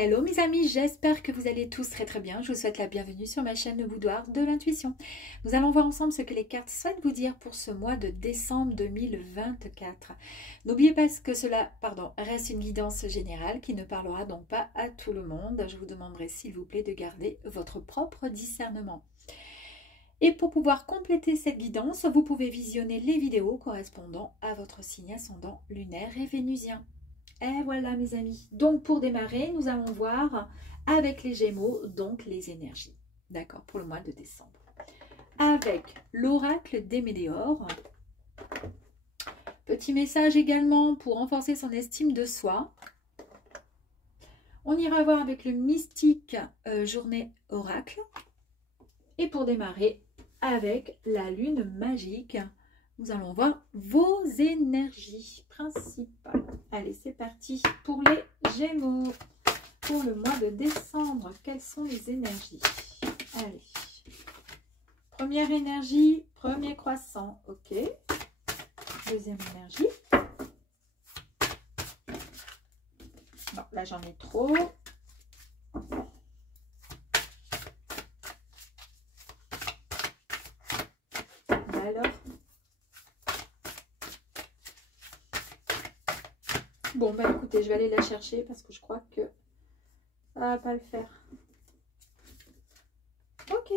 Hello mes amis, j'espère que vous allez tous très très bien. Je vous souhaite la bienvenue sur ma chaîne Le Boudoir de l'Intuition. Nous allons voir ensemble ce que les cartes souhaitent vous dire pour ce mois de décembre 2024. N'oubliez pas que cela reste une guidance générale qui ne parlera donc pas à tout le monde. Je vous demanderai s'il vous plaît de garder votre propre discernement. Et pour pouvoir compléter cette guidance, vous pouvez visionner les vidéos correspondant à votre signe ascendant lunaire et vénusien. Et voilà mes amis, donc pour démarrer, nous allons voir avec les Gémeaux, donc les énergies, d'accord, pour le mois de décembre. Avec l'oracle des Météores, petit message également pour renforcer son estime de soi. On ira voir avec le mystique journée oracle. Et pour démarrer avec la lune magique, nous allons voir vos énergies principales. Allez, c'est parti pour les Gémeaux. Pour le mois de décembre, quelles sont les énergies? Allez. Première énergie, premier croissant. Ok. Deuxième énergie. Bon, là, j'en ai trop. Alors. Bon, bah écoutez, je vais aller la chercher parce que je crois que ça va pas le faire. Ok.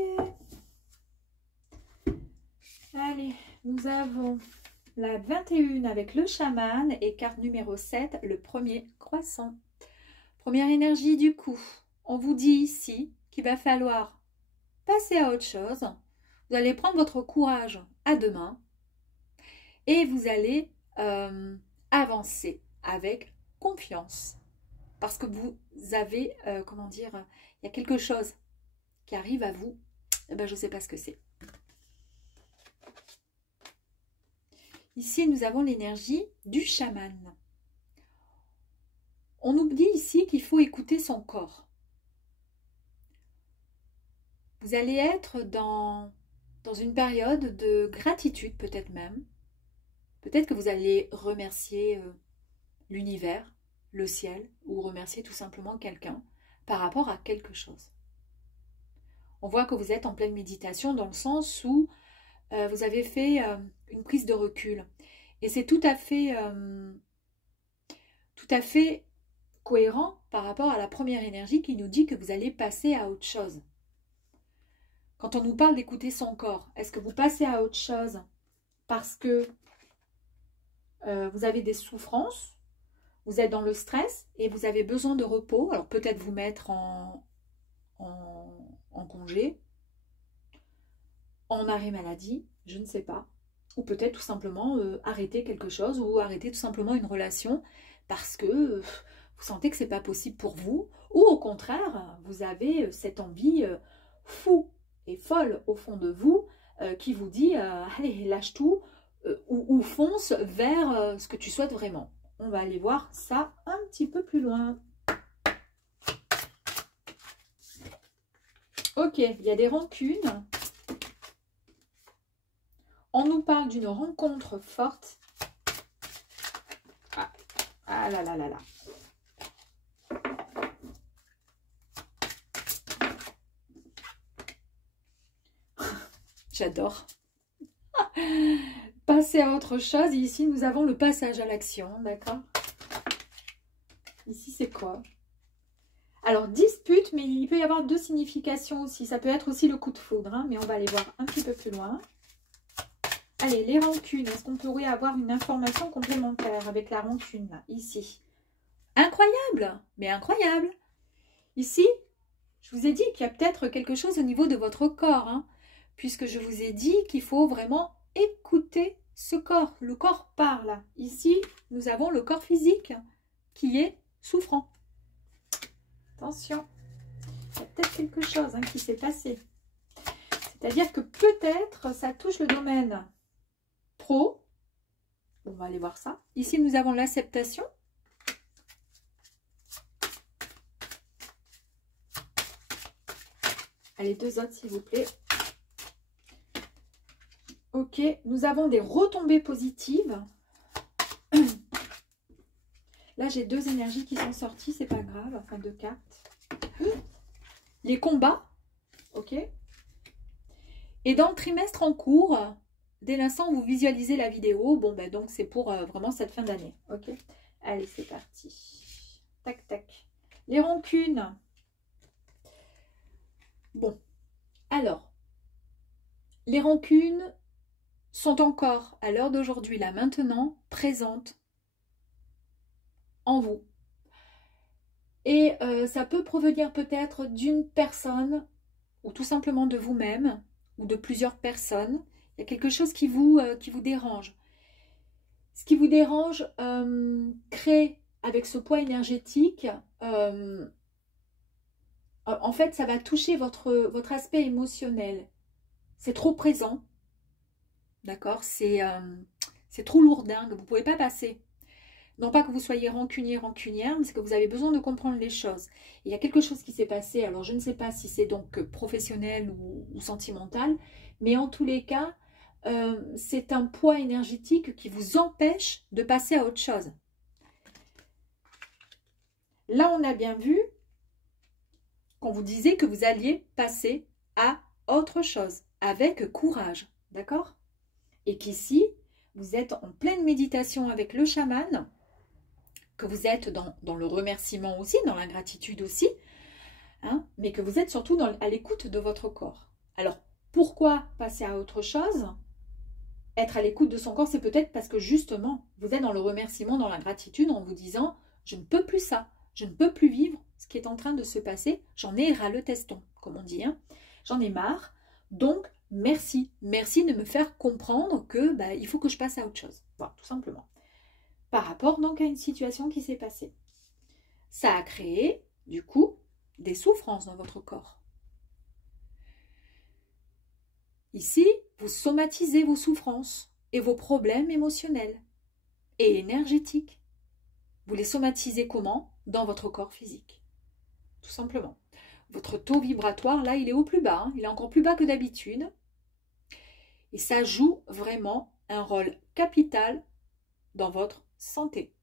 Allez, nous avons la 21 avec le chaman et carte numéro 7, le premier croissant. Première énergie du coup. On vous dit ici qu'il va falloir passer à autre chose. Vous allez prendre votre courage à deux mains et vous allez avancer avec confiance parce que vous avez, comment dire, il y a quelque chose qui arrive à vous, eh ben, je ne sais pas ce que c'est. Ici, nous avons l'énergie du chaman. On nous dit ici qu'il faut écouter son corps. Vous allez être dans une période de gratitude peut-être même. Peut-être que vous allez remercier l'univers, le ciel, ou remercier tout simplement quelqu'un par rapport à quelque chose. On voit que vous êtes en pleine méditation dans le sens où vous avez fait une prise de recul. Et c'est tout à fait cohérent par rapport à la première énergie qui nous dit que vous allez passer à autre chose. Quand on nous parle d'écouter son corps, est-ce que vous passez à autre chose parce que vous avez des souffrances, vous êtes dans le stress et vous avez besoin de repos? Alors peut-être vous mettre en congé, en arrêt maladie, je ne sais pas. Ou peut-être tout simplement arrêter quelque chose ou arrêter tout simplement une relation parce que vous sentez que ce n'est pas possible pour vous. Ou au contraire, vous avez cette envie fou et folle au fond de vous qui vous dit allez, lâche tout ou fonce vers ce que tu souhaites vraiment. On va aller voir ça un petit peu plus loin. Ok, il y a des rancunes. On nous parle d'une rencontre forte. Ah là là là là. J'adore. Passer à autre chose. Et ici, nous avons le passage à l'action. D'accord? Ici, c'est quoi? Alors, dispute, mais il peut y avoir deux significations aussi. Ça peut être aussi le coup de foudre, hein, mais on va aller voir un petit peu plus loin. Allez, les rancunes. Est-ce qu'on pourrait avoir une information complémentaire avec la rancune, là, ici? Incroyable, mais incroyable. Ici, je vous ai dit qu'il y a peut-être quelque chose au niveau de votre corps, hein, puisque je vous ai dit qu'il faut vraiment écouter ce corps. Le corps parle. Ici, nous avons le corps physique qui est souffrant. Attention, il y a peut-être quelque chose qui s'est passé. C'est-à-dire que peut-être ça touche le domaine pro. On va aller voir ça. Ici, nous avons l'acceptation. Allez, deux autres, s'il vous plaît. Ok, nous avons des retombées positives. Là, j'ai deux énergies qui sont sorties, c'est pas grave, enfin deux cartes. Les combats, ok. Et dans le trimestre en cours, dès l'instant où vous visualisez la vidéo, bon ben donc c'est pour vraiment cette fin d'année, ok. Allez, c'est parti. Tac, tac. Les rancunes. Bon, alors, les rancunes sont encore, à l'heure d'aujourd'hui, là, maintenant, présentes en vous. Et ça peut provenir peut-être d'une personne, ou tout simplement de vous-même, ou de plusieurs personnes. Il y a quelque chose qui vous dérange. Ce qui vous dérange crée, avec ce poids énergétique, en fait, ça va toucher votre aspect émotionnel. C'est trop présent. D'accord? C'est trop lourdingue. Vous ne pouvez pas passer. Non pas que vous soyez rancunier, rancunière, mais c'est que vous avez besoin de comprendre les choses. Il y a quelque chose qui s'est passé. Alors, je ne sais pas si c'est donc professionnel ou sentimental. Mais en tous les cas, c'est un poids énergétique qui vous empêche de passer à autre chose. Là, on a bien vu qu'on vous disait que vous alliez passer à autre chose, avec courage, d'accord? Et qu'ici, vous êtes en pleine méditation avec le chaman, que vous êtes dans le remerciement aussi, dans la gratitude aussi, hein, mais que vous êtes surtout à l'écoute de votre corps. Alors, pourquoi passer à autre chose? Être à l'écoute de son corps, c'est peut-être parce que justement, vous êtes dans le remerciement, dans la gratitude, en vous disant « je ne peux plus ça, je ne peux plus vivre ce qui est en train de se passer, j'en ai ras le teston », comme on dit, hein. J'en ai marre, donc merci, merci de me faire comprendre que il faut que je passe à autre chose, voilà, tout simplement. Par rapport donc à une situation qui s'est passée. Ça a créé, du coup, des souffrances dans votre corps. Ici, vous somatisez vos souffrances et vos problèmes émotionnels et énergétiques. Vous les somatisez comment? Dans votre corps physique. Tout simplement. Votre taux vibratoire, là, il est au plus bas. Hein. Il est encore plus bas que d'habitude. Et ça joue vraiment un rôle capital dans votre santé.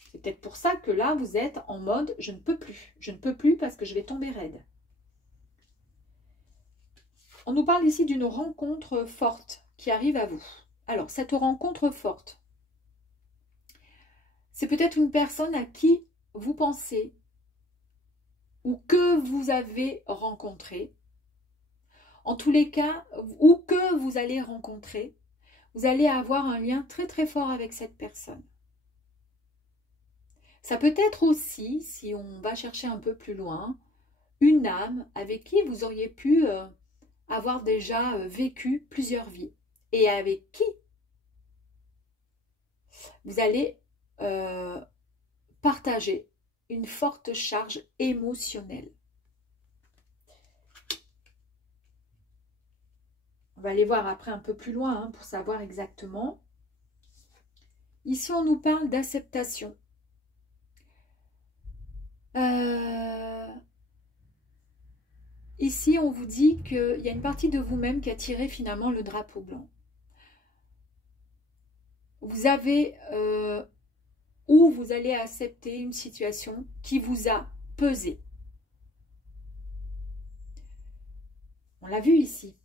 C'est peut-être pour ça que là, vous êtes en mode « je ne peux plus ». Je ne peux plus parce que je vais tomber raide. On nous parle ici d'une rencontre forte qui arrive à vous. Alors, cette rencontre forte, c'est peut-être une personne à qui vous pensez ou que vous avez rencontré. En tous les cas, ou que vous allez rencontrer, vous allez avoir un lien très très fort avec cette personne. Ça peut être aussi, si on va chercher un peu plus loin, une âme avec qui vous auriez pu avoir déjà vécu plusieurs vies et avec qui vous allez partager une forte charge émotionnelle. On va aller voir après un peu plus loin hein, pour savoir exactement. Ici, on nous parle d'acceptation. Ici, on vous dit qu'il y a une partie de vous-même qui a tiré finalement le drapeau blanc. Vous avez ou vous allez accepter une situation qui vous a pesé. On l'a vu ici.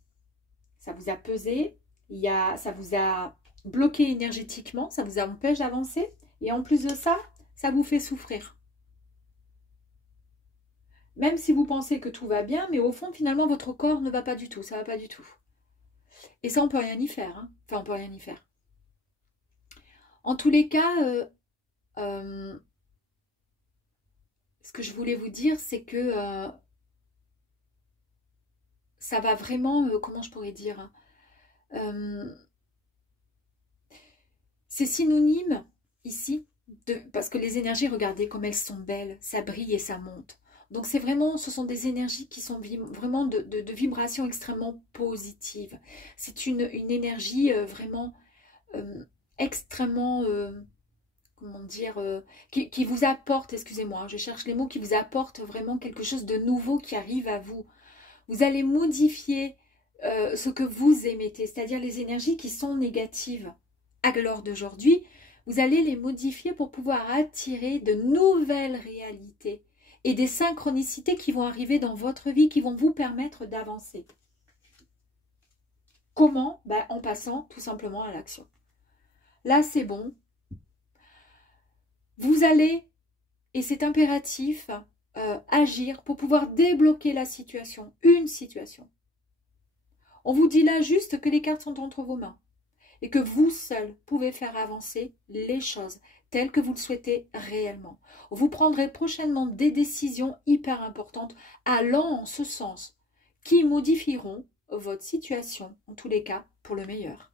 Ça vous a pesé, ça vous a bloqué énergétiquement, ça vous empêche d'avancer. Et en plus de ça, ça vous fait souffrir. Même si vous pensez que tout va bien, mais au fond, finalement, votre corps ne va pas du tout. Ça ne va pas du tout. Et ça, on ne peut rien y faire. Hein. Enfin, on ne peut rien y faire. En tous les cas, ce que je voulais vous dire, c'est que ça va vraiment, comment je pourrais dire, c'est synonyme ici, parce que les énergies, regardez comme elles sont belles, ça brille et ça monte. Donc c'est vraiment, ce sont des énergies qui sont vraiment de vibrations extrêmement positives. C'est une énergie vraiment extrêmement, comment dire, qui vous apporte, excusez-moi, je cherche les mots, qui vous apporte vraiment quelque chose de nouveau qui arrive à vous. Vous allez modifier ce que vous émettez, c'est-à-dire les énergies qui sont négatives. À l'heure d'aujourd'hui, vous allez les modifier pour pouvoir attirer de nouvelles réalités et des synchronicités qui vont arriver dans votre vie, qui vont vous permettre d'avancer. Comment? En passant tout simplement à l'action. Là, c'est bon. Vous allez, et c'est impératif, agir pour pouvoir débloquer la situation, une situation. On vous dit là juste que les cartes sont entre vos mains et que vous seul pouvez faire avancer les choses telles que vous le souhaitez réellement. Vous prendrez prochainement des décisions hyper importantes allant en ce sens qui modifieront votre situation, en tous les cas, pour le meilleur.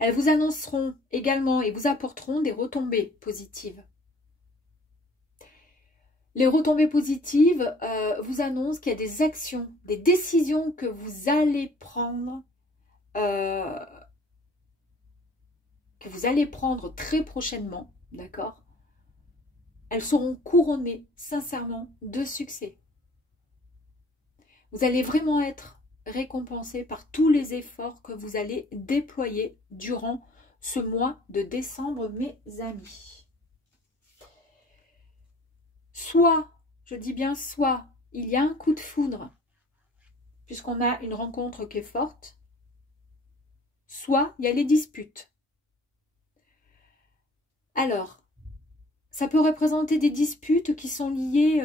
Elles vous annonceront également et vous apporteront des retombées positives. Les retombées positives vous annoncent qu'il y a des actions, des décisions que vous allez prendre, très prochainement, d'accord? Elles seront couronnées, sincèrement, de succès. Vous allez vraiment être récompensé par tous les efforts que vous allez déployer durant ce mois de décembre, mes amis. Soit, je dis bien soit, il y a un coup de foudre, puisqu'on a une rencontre qui est forte, soit il y a les disputes. Alors, ça peut représenter des disputes qui sont liées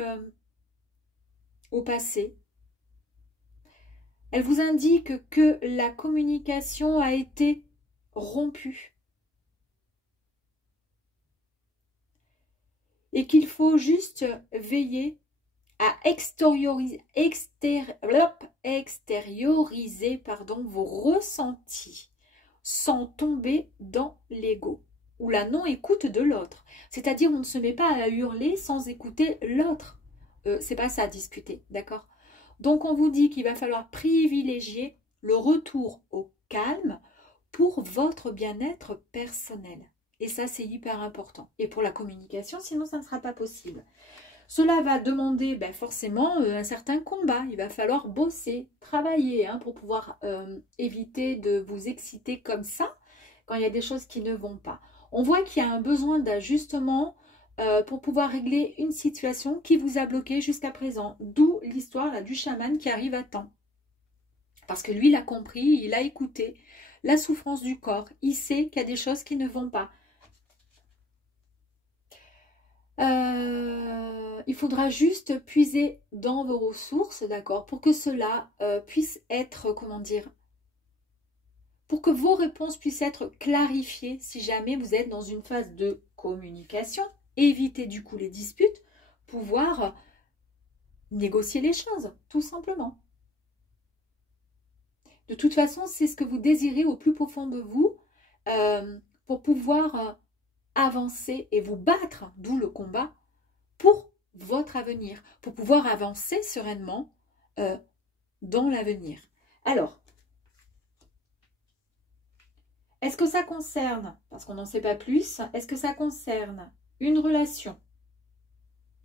au passé. Elle vous indique que la communication a été rompue et qu'il faut juste veiller à extérioriser vos ressentis sans tomber dans l'ego ou la non-écoute de l'autre. C'est-à-dire, on ne se met pas à hurler sans écouter l'autre. C'est pas ça, discuter, d'accord? Donc, on vous dit qu'il va falloir privilégier le retour au calme pour votre bien-être personnel. Et ça, c'est hyper important. Et pour la communication, sinon, ça ne sera pas possible. Cela va demander forcément un certain combat. Il va falloir bosser, travailler pour pouvoir éviter de vous exciter comme ça quand il y a des choses qui ne vont pas. On voit qu'il y a un besoin d'ajustement pour pouvoir régler une situation qui vous a bloqué jusqu'à présent. D'où l'histoire là du chaman qui arrive à temps. Parce que lui, il a compris, il a écouté la souffrance du corps. Il sait qu'il y a des choses qui ne vont pas. Il faudra juste puiser dans vos ressources, d'accord, pour que cela puisse être, comment dire, pour que vos réponses puissent être clarifiées si jamais vous êtes dans une phase de communication. Éviter du coup les disputes, pouvoir négocier les choses, tout simplement. De toute façon, c'est ce que vous désirez au plus profond de vous pour pouvoir avancer et vous battre, d'où le combat, pour votre avenir, pour pouvoir avancer sereinement dans l'avenir. Alors, est-ce que ça concerne, parce qu'on n'en sait pas plus, est-ce que ça concerne une relation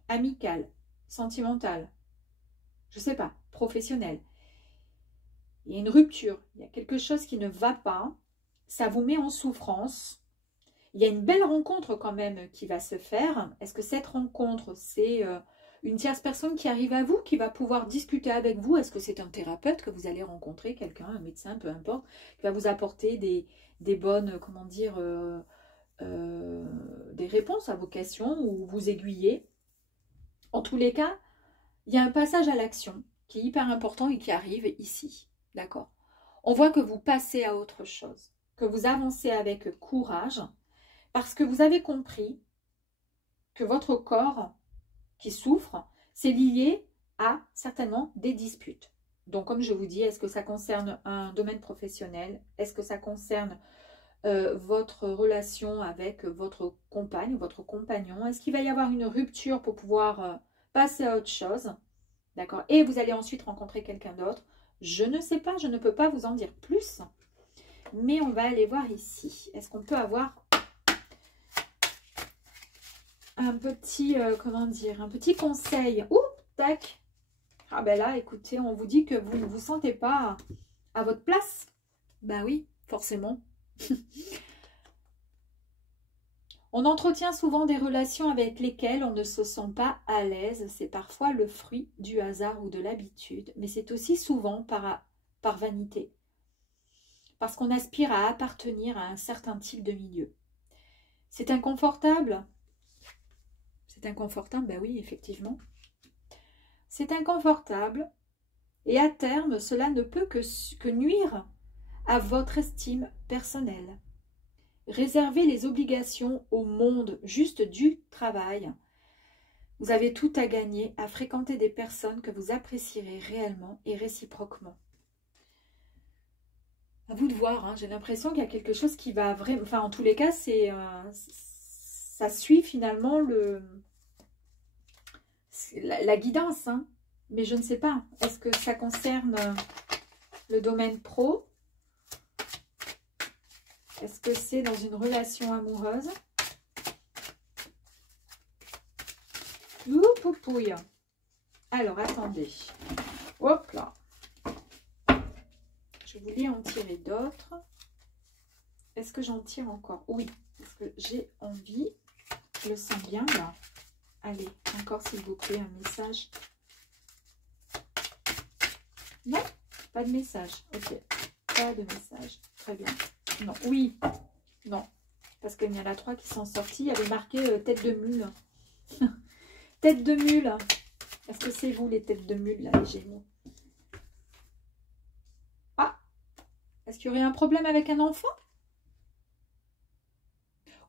amicale, sentimentale, je ne sais pas, professionnelle? Il y a une rupture, il y a quelque chose qui ne va pas, ça vous met en souffrance. Il y a une belle rencontre quand même qui va se faire. Est-ce que cette rencontre, c'est une tierce personne qui arrive à vous, qui va pouvoir discuter avec vous? Est-ce que c'est un thérapeute que vous allez rencontrer, quelqu'un, un médecin, peu importe, qui va vous apporter des bonnes, comment dire, des réponses à vos questions ou vous aiguiller? En tous les cas, il y a un passage à l'action qui est hyper important et qui arrive ici, d'accord? On voit que vous passez à autre chose, que vous avancez avec courage, parce que vous avez compris que votre corps qui souffre, c'est lié à certainement des disputes. Donc, comme je vous dis, est-ce que ça concerne un domaine professionnel? Est-ce que ça concerne votre relation avec votre compagne, votre compagnon? Est-ce qu'il va y avoir une rupture pour pouvoir passer à autre chose? D'accord? Et vous allez ensuite rencontrer quelqu'un d'autre. Je ne sais pas, je ne peux pas vous en dire plus. Mais on va aller voir ici. Est-ce qu'on peut avoir un petit, comment dire, un petit conseil? Ouh, tac. Ah ben là, écoutez, on vous dit que vous ne vous sentez pas à votre place. Bah oui, forcément. On entretient souvent des relations avec lesquelles on ne se sent pas à l'aise. C'est parfois le fruit du hasard ou de l'habitude, mais c'est aussi souvent par vanité. Parce qu'on aspire à appartenir à un certain type de milieu. C'est inconfortable? C'est inconfortable, ben oui, effectivement. C'est inconfortable et à terme, cela ne peut que nuire à votre estime personnelle. Réservez les obligations au monde juste du travail. Vous avez tout à gagner à fréquenter des personnes que vous apprécierez réellement et réciproquement. À vous de voir, hein. J'ai l'impression qu'il y a quelque chose qui va vraiment... Enfin, en tous les cas, ça suit finalement la guidance. Hein. Mais je ne sais pas. Est-ce que ça concerne le domaine pro ? Est-ce que c'est dans une relation amoureuse? Oupoupouille. Alors, attendez. Hop là. Je voulais en tirer d'autres. Est-ce que j'en tire encore? Oui, parce que j'ai envie. Je le sens bien là. Allez, encore s'il vous plaît, un message. Non, pas de message. Ok, pas de message. Très bien. Non, oui, non. Parce qu'il y en a 3 qui sont sortis. Il y avait marqué tête de mule. Tête de mule. Est-ce que c'est vous les têtes de mule là, les Gémeaux? Ah, est-ce qu'il y aurait un problème avec un enfant?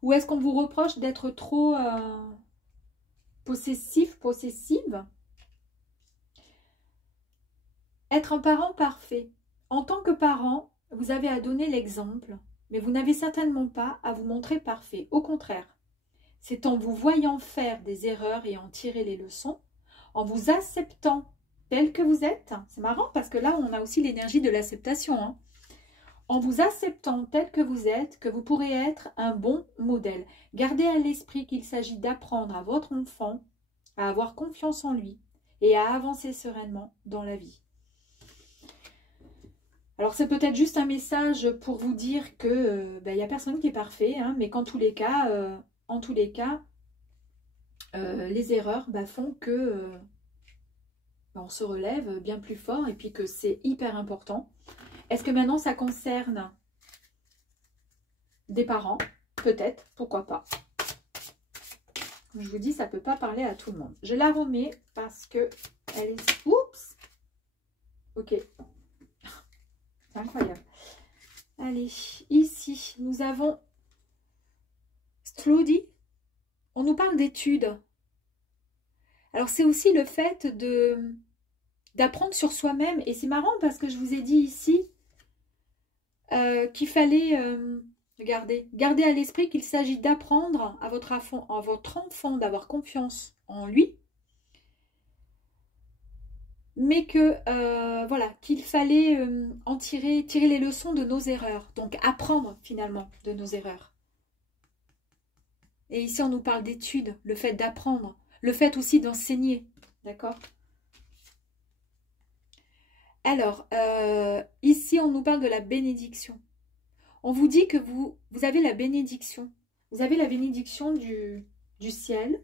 Ou est-ce qu'on vous reproche d'être trop possessif, possessive? Être un parent parfait. En tant que parent, vous avez à donner l'exemple, mais vous n'avez certainement pas à vous montrer parfait. Au contraire, c'est en vous voyant faire des erreurs et en tirer les leçons, en vous acceptant tel que vous êtes. C'est marrant parce que là, on a aussi l'énergie de l'acceptation. Hein. En vous acceptant tel que vous êtes, que vous pourrez être un bon modèle. Gardez à l'esprit qu'il s'agit d'apprendre à votre enfant à avoir confiance en lui et à avancer sereinement dans la vie. Alors, c'est peut-être juste un message pour vous dire que n'y a personne qui est parfait, hein, mais qu'en tous les cas, les erreurs font que on se relève bien plus fort et puis que c'est hyper important. Est-ce que maintenant, ça concerne des parents? Peut-être, pourquoi pas. Je vous dis, ça ne peut pas parler à tout le monde. Je la remets parce que elle est... Oups! Ok. C'est incroyable. Allez, ici, nous avons Stludi. On nous parle d'études. Alors, c'est aussi le fait d'apprendre sur soi-même. Et c'est marrant parce que je vous ai dit ici qu'il fallait, garder à l'esprit qu'il s'agit d'apprendre à votre enfant d'avoir confiance en lui. Mais que voilà, qu'il fallait tirer les leçons de nos erreurs. Donc apprendre finalement de nos erreurs. Et ici on nous parle d'études, le fait d'apprendre, le fait aussi d'enseigner. D'accord? Alors, ici on nous parle de la bénédiction. On vous dit que vous avez la bénédiction. Vous avez la bénédiction du ciel.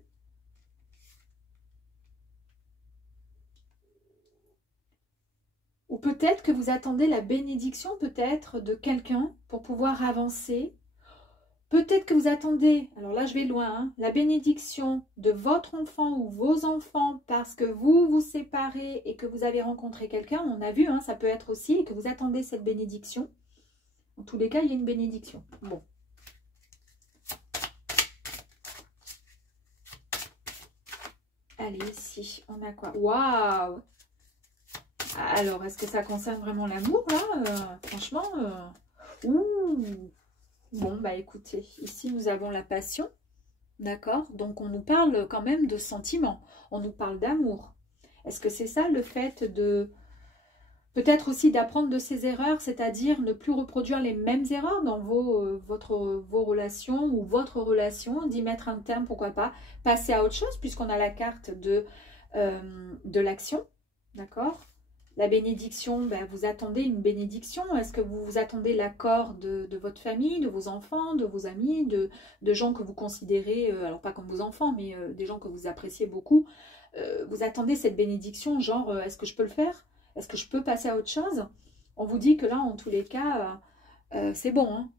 Ou peut-être que vous attendez la bénédiction peut-être de quelqu'un pour pouvoir avancer. Peut-être que vous attendez, alors là je vais loin, hein, la bénédiction de votre enfant ou vos enfants parce que vous vous séparez et que vous avez rencontré quelqu'un. On a vu, hein, ça peut être aussi et que vous attendez cette bénédiction. En tous les cas, il y a une bénédiction. Bon. Allez, ici, on a quoi? Waouh! Alors, est-ce que ça concerne vraiment l'amour, là? Franchement, ouh! Bon, bah écoutez, ici, nous avons la passion, d'accord? Donc, on nous parle quand même de sentiments. On nous parle d'amour. Est-ce que c'est ça, le fait de... Peut-être aussi d'apprendre de ses erreurs, c'est-à-dire ne plus reproduire les mêmes erreurs dans vos relations ou votre relation, d'y mettre un terme, pourquoi pas, passer à autre chose, puisqu'on a la carte de l'action, d'accord? La bénédiction, ben, vous attendez une bénédiction. Est-ce que vous attendez l'accord de votre famille, de vos enfants, de vos amis, de gens que vous considérez, alors pas comme vos enfants, mais des gens que vous appréciez beaucoup. Vous attendez cette bénédiction, genre, est-ce que je peux le faire? Est-ce que je peux passer à autre chose? On vous dit que là, en tous les cas, c'est bon. Hein.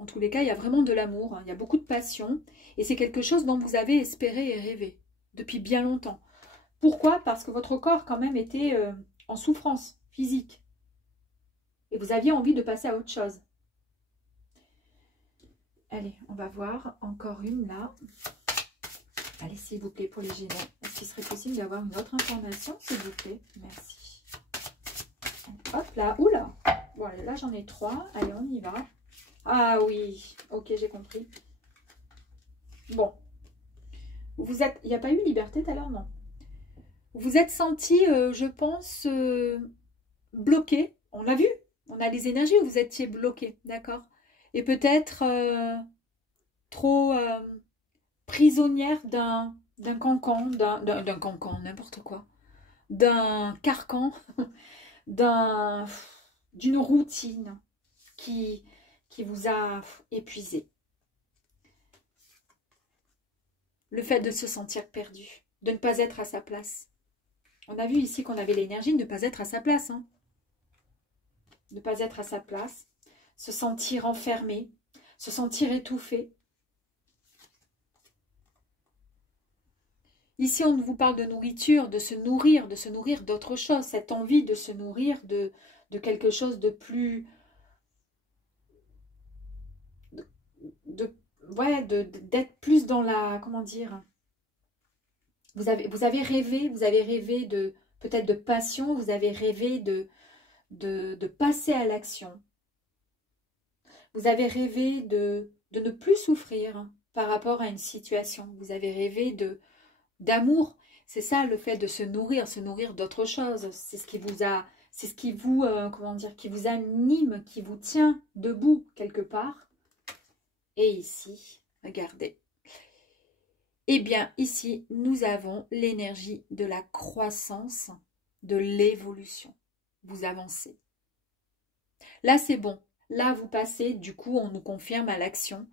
En tous les cas, il y a vraiment de l'amour, hein. Il y a beaucoup de passion. Et c'est quelque chose dont vous avez espéré et rêvé depuis bien longtemps. Pourquoi? Parce que votre corps, quand même, était en souffrance physique. Et vous aviez envie de passer à autre chose. Allez, on va voir encore une là. Allez, s'il vous plaît, pour les Gémeaux. Est-ce qu'il serait possible d'avoir une autre information, s'il vous plaît? Merci. Hop là, oula. Bon, allez, là, j'en ai 3. Allez, on y va. Ah oui, ok, j'ai compris. Bon. Vous êtes... Il n'y a pas eu liberté tout à l'heure, non? Vous êtes senti, je pense, bloqué. On l'a vu. On a les énergies où vous étiez bloqué, d'accord? Et peut-être trop prisonnière d'un cancan, d'un cancan, n'importe quoi. D'un carcan, d'une routine qui vous a épuisé. Le fait de se sentir perdu, de ne pas être à sa place. On a vu ici qu'on avait l'énergie de ne pas être à sa place. Hein. De ne pas être à sa place, se sentir enfermé, se sentir étouffé. Ici, on vous parle de nourriture, de se nourrir d'autre chose. Cette envie de se nourrir de quelque chose de plus... d'être plus dans la... Comment dire? Vous avez rêvé de peut-être de passion, vous avez rêvé de passer à l'action. Vous avez rêvé de ne plus souffrir par rapport à une situation. Vous avez rêvé d'amour. C'est ça le fait de se nourrir d'autre chose. C'est ce qui vous a, c'est ce qui vous, comment dire, qui vous anime, qui vous tient debout quelque part. Et ici, regardez. Eh bien, ici, nous avons l'énergie de la croissance, de l'évolution. Vous avancez. Là, c'est bon. Là, vous passez, du coup, on nous confirme à l'action,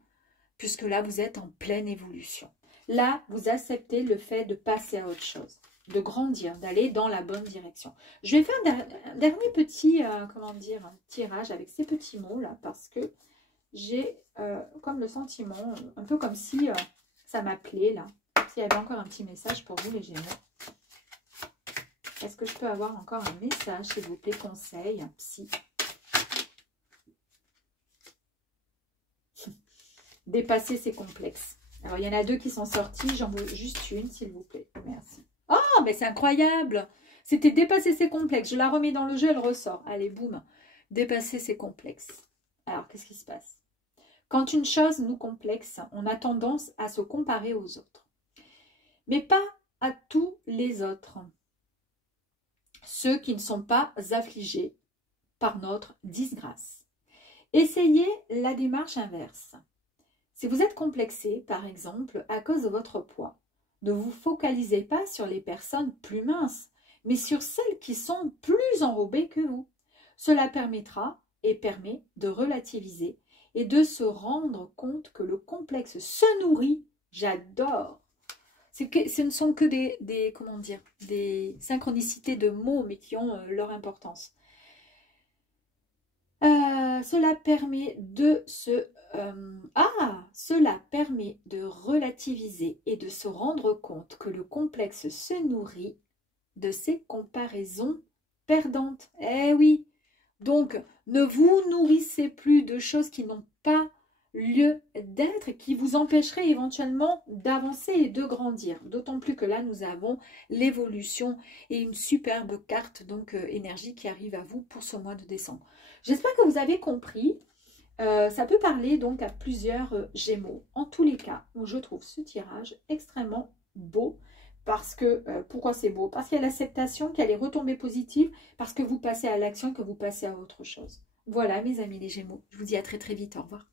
puisque là, vous êtes en pleine évolution. Là, vous acceptez le fait de passer à autre chose, de grandir, d'aller dans la bonne direction. Je vais faire un dernier petit, comment dire, un tirage avec ces petits mots là, parce que j'ai comme le sentiment, un peu comme si ça m'appelait là. S'il y avait encore un petit message pour vous les Gémeaux. Est-ce que je peux avoir encore un message, s'il vous plaît, conseil, psy? Dépasser ses complexes. Alors, il y en a 2 qui sont sortis. J'en veux juste une, s'il vous plaît. Merci. Oh, mais c'est incroyable! C'était dépasser ses complexes. Je la remets dans le jeu, elle ressort. Allez, boum. Dépasser ses complexes. Alors, qu'est-ce qui se passe? Quand une chose nous complexe, on a tendance à se comparer aux autres. Mais pas à tous les autres. Ceux qui ne sont pas affligés par notre disgrâce. Essayez la démarche inverse. Si vous êtes complexé, par exemple, à cause de votre poids, ne vous focalisez pas sur les personnes plus minces, mais sur celles qui sont plus enrobées que vous. Cela permettra et permet de relativiser et de se rendre compte que le complexe se nourrit. J'adore. Ce ne sont que des synchronicités de mots, mais qui ont leur importance. Cela permet cela permet de relativiser et de se rendre compte que le complexe se nourrit de ces comparaisons perdantes. Eh oui, donc ne vous nourrissez plus de choses qui n'ont pas lieu d'être et qui vous empêcheraient éventuellement d'avancer et de grandir. D'autant plus que là, nous avons l'évolution et une superbe carte, donc énergie qui arrive à vous pour ce mois de décembre. J'espère que vous avez compris. Ça peut parler donc à plusieurs Gémeaux. En tous les cas, je trouve ce tirage extrêmement beau. Parce que, pourquoi c'est beau? Parce qu'il y a l'acceptation, qu'il y a les retombées positives, parce que vous passez à l'action, que vous passez à autre chose. Voilà mes amis les Gémeaux. Je vous dis à très très vite. Au revoir.